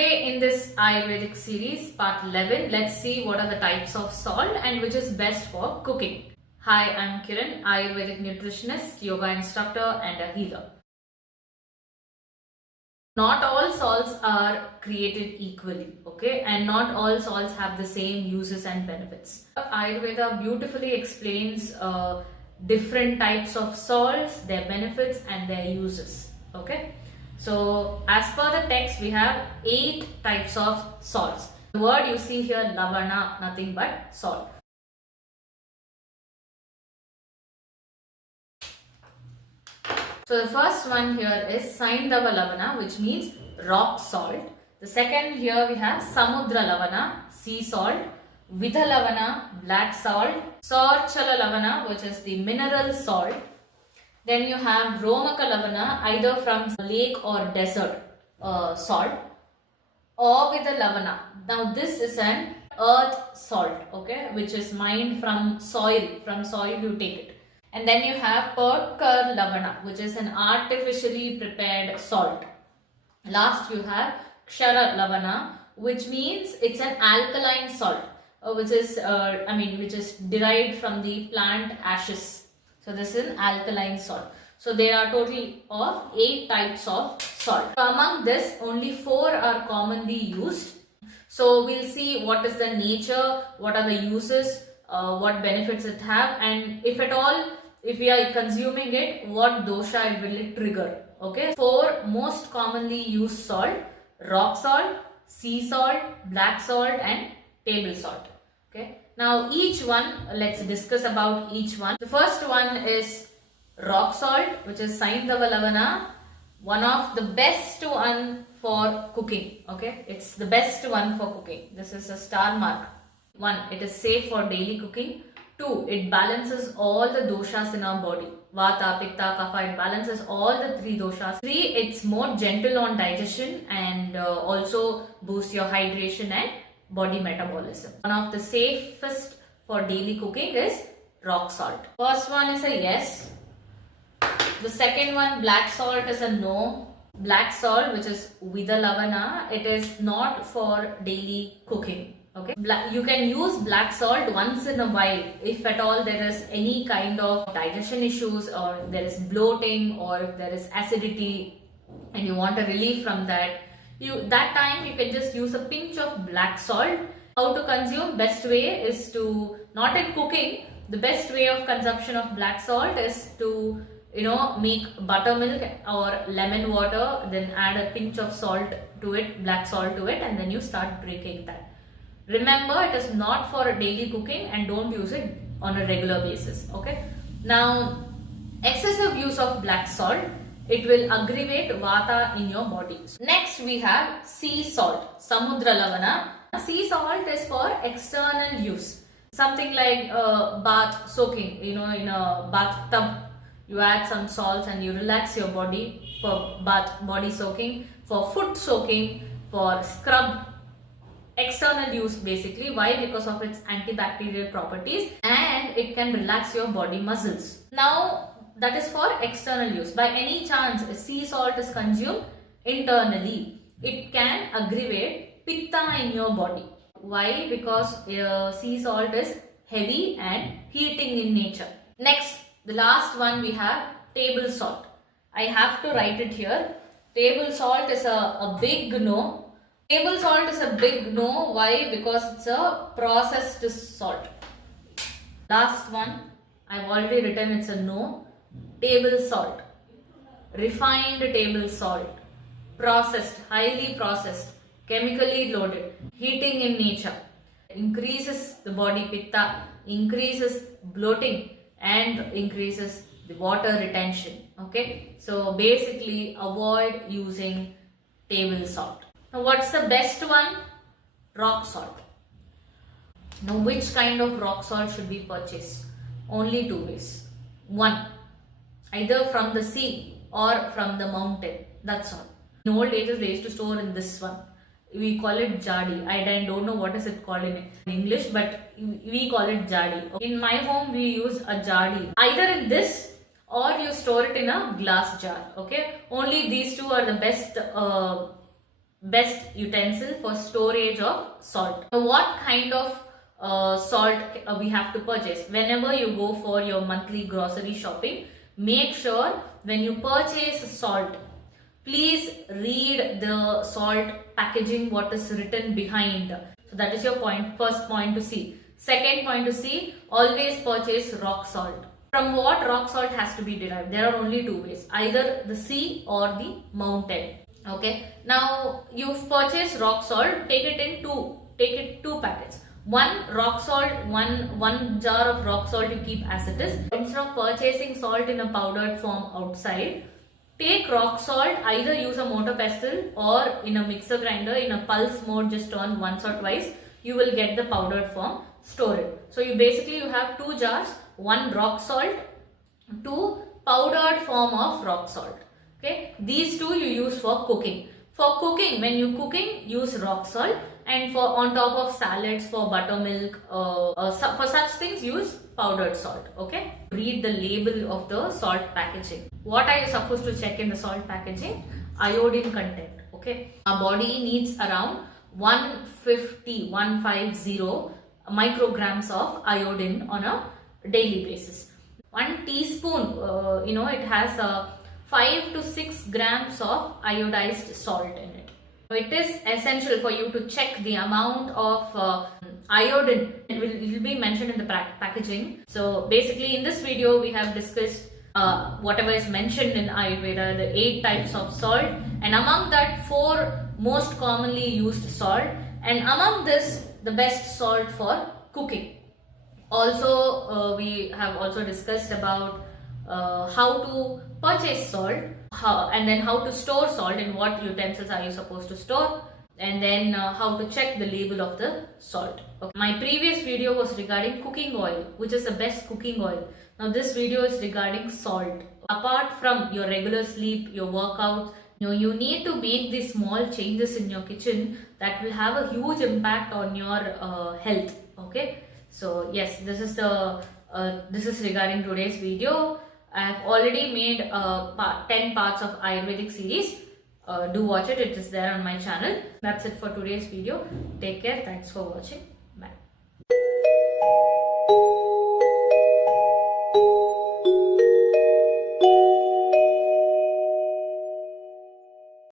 Today in this Ayurvedic series, part 11, let's see what are the types of salt and which is best for cooking. Hi, I'm Kiran, Ayurvedic nutritionist, yoga instructor and a healer. Not all salts are created equally, okay, and not all salts have the same uses and benefits. Ayurveda beautifully explains different types of salts, their benefits and their uses, okay. So as per the text, we have 8 types of salts. The word you see here, lavana, nothing but salt. So the first one here is Saindava lavana, which means rock salt. The second here we have Samudra lavana, sea salt. Vidha lavana, black salt. Saurchala lavana, which is the mineral salt. Then you have Romaka lavana, either from lake or desert salt, or with a lavana. Now this is an earth salt, okay, which is mined from soil. From soil you take it. And then you have Perkar lavana, which is an artificially prepared salt. Last you have Kshara lavana, which means it's an alkaline salt, which is derived from the plant ashes. So this is an alkaline salt. So there are total of 8 types of salt. Among this, only 4 are commonly used. So we'll see what is the nature, what are the uses, what benefits it have, and if at all, if we are consuming it, what dosha it will trigger. Okay. 4 most commonly used salt: rock salt, sea salt, black salt and table salt. Okay. Now each one, let's discuss about each one. The first one is rock salt, which is Saindava lavana, one of the best one for cooking. Okay, it's the best one for cooking. This is a star mark. 1, it is safe for daily cooking. 2, it balances all the doshas in our body. Vata, Pitta, Kapha, it balances all the 3 doshas. 3, it's more gentle on digestion and also boosts your hydration and body metabolism. One of the safest for daily cooking is rock salt. First one is a yes. The second one, black salt, is a no. Black salt, which is Vidha lavana, it is not for daily cooking. Okay, you can use black salt once in a while if at all there is any kind of digestion issues, or there is bloating, or if there is acidity and you want a relief from that. That time you can just use a pinch of black salt. How to consume? Best way is to, not in cooking, the best way of consumption of black salt is to make buttermilk or lemon water, then add a pinch of salt to it, black salt to it, and then you start drinking that. Remember, it is not for daily cooking and don't use it on a regular basis. Okay. Now, excessive use of black salt, it will aggravate vata in your body. Next we have sea salt, Samudra lavana. Sea salt is for external use. Something like bath soaking, in a bathtub, you add some salts and you relax your body for body soaking, for foot soaking, for scrub. External use basically. Why? Because of its antibacterial properties and it can relax your body muscles. Now that is for external use. By any chance sea salt is consumed internally, it can aggravate pitta in your body. Why? Because sea salt is heavy and heating in nature. Next, the last one we have table salt. I have to write it here. Table salt is a big no. Table salt is a big no. Why? Because it's a processed salt. Last one, I've already written it's a no. Table salt, refined table salt, processed, highly processed, chemically loaded, heating in nature, increases the body pitta, increases bloating and increases the water retention. Okay, so basically avoid using table salt. Now what's the best one? Rock salt. Now which kind of rock salt should we purchase? Only 2 ways. 1, either from the sea or from the mountain. That's all. In old ages they used to store in this one. We call it jadi. I don't know what is it called in English, but we call it jadi. In my home we use a jadi. Either in this or you store it in a glass jar. Okay, only these two are the best best utensil for storage of salt. Now, what kind of salt we have to purchase? Whenever you go for your monthly grocery shopping, make sure when you purchase salt, please read the salt packaging, what is written behind. So that is your first point to see. Second point to see, always purchase rock salt. From what rock salt has to be derived? There are only two ways, either the sea or the mountain. Okay, now you've purchased rock salt, take it two packets. One rock salt, one jar of rock salt you keep as it is. Instead of purchasing salt in a powdered form outside, take rock salt, either use a mortar pestle or in a mixer grinder in a pulse mode, just turn once or twice, you will get the powdered form, store it. So you have two jars, one rock salt, two powdered form of rock salt. Okay, these two you use for cooking. For cooking, when you cooking, use rock salt, and for on top of salads, for buttermilk, for such things, use powdered salt. Okay, read the label of the salt packaging. What are you supposed to check in the salt packaging? Iodine content. Okay, our body needs around 150 micrograms of iodine on a daily basis. 1 teaspoon, it has 5 to 6 grams of iodized salt in it. It is essential for you to check the amount of iodine. It will be mentioned in the packaging. So basically in this video we have discussed whatever is mentioned in Ayurveda, the 8 types of salt, and among that 4 most commonly used salt, and among this the best salt for cooking. Also we have also discussed about how to purchase salt, and then how to store salt, and what utensils are you supposed to store, and then how to check the label of the salt. Okay. My previous video was regarding cooking oil, which is the best cooking oil. Now this video is regarding salt. Apart from your regular sleep, your workouts, you need to make these small changes in your kitchen that will have a huge impact on your health. Okay, so yes, this is regarding today's video. I have already made 10 parts of Ayurvedic series. Do watch it. It is there on my channel. That's it for today's video. Take care. Thanks for watching. Bye.